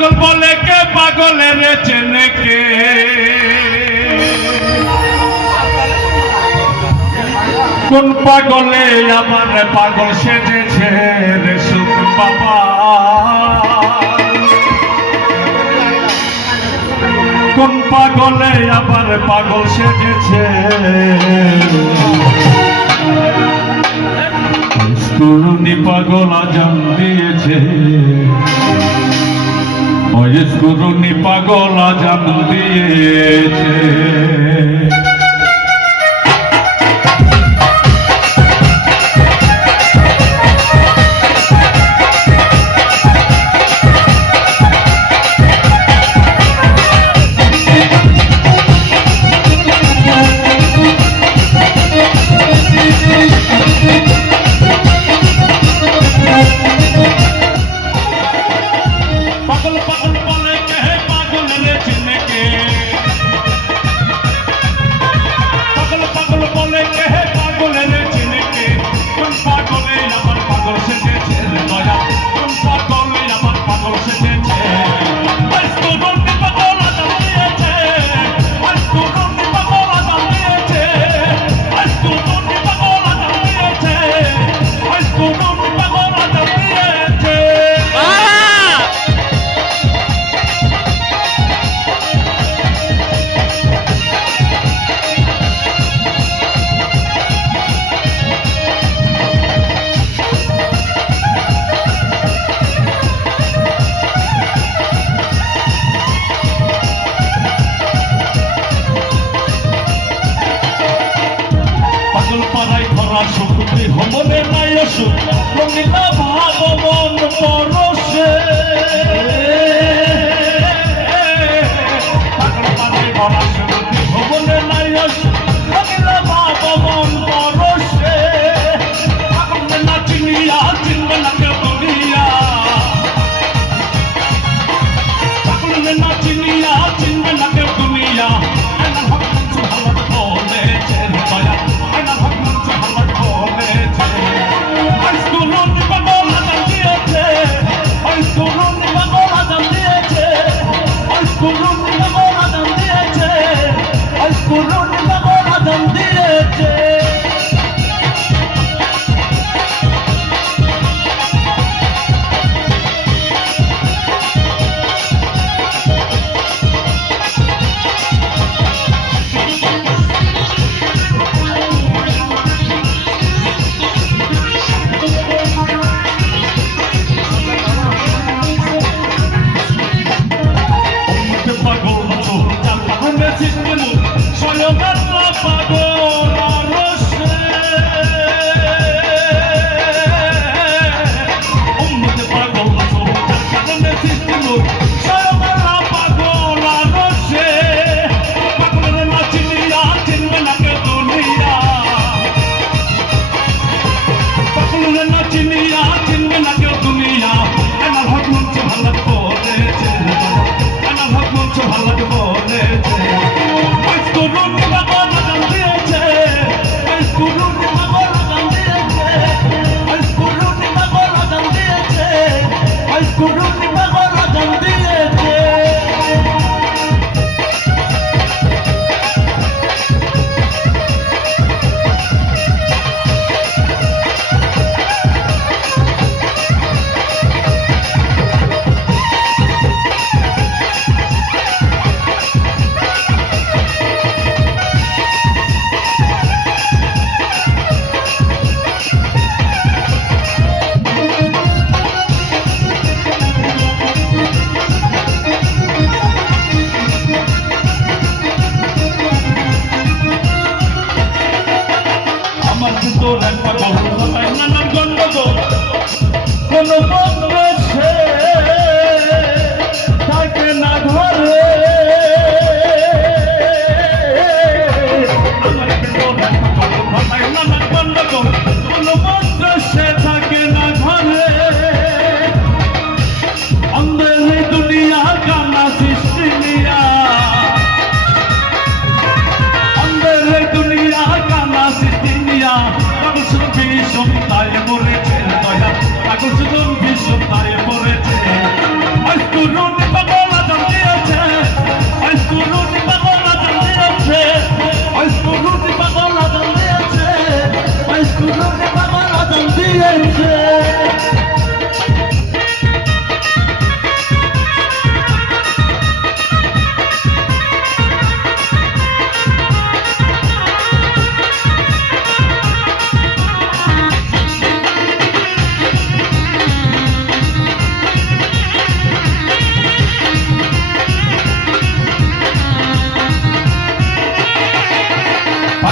পাগল বলে কে পাগলের চেনে কে কোন পাগলে আমার পাগল সেজেছে রে সুখ বাবা কোন পাগলে আমার পাগল সেজেছে তরুণী পাগল আজান দিয়েছে তরুণী পাগল আজান দিয়েছে শক্তি হমনে নাই সুখ রঙিলা ভাগমন পরশে ভরা শক্তি হমনে নাই সুখ রঙিলা ভাগমন পরশে আগুনে না চিনিয়া চিনবে না কেউ দুনিয়া আগুনে না চিনিয়া চিনবে না কেউ দুনিয়া Soy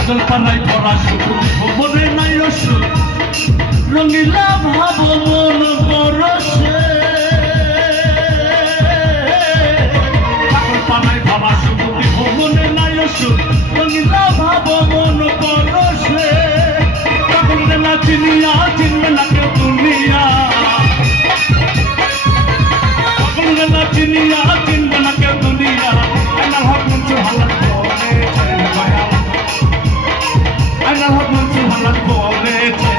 পাগল পাড়ায় ভরা শুধু ভবনে নাই অসুখ রঙিলা ভাব মন পরশে পাগল পাড়ায় ভরা শুধু ভবনে নাই অসুখ রঙিলা ভাব মন পরশে পাগল না চিনিয়া চিনবে না কেউ দুনিয়া পাগল না চিনিয়া চিনবে না কেউ দুনিয়া আইনাল হক মনসুর হালাত বলেছে মায়া আইনাল হক মনসুর হালাত বলেছে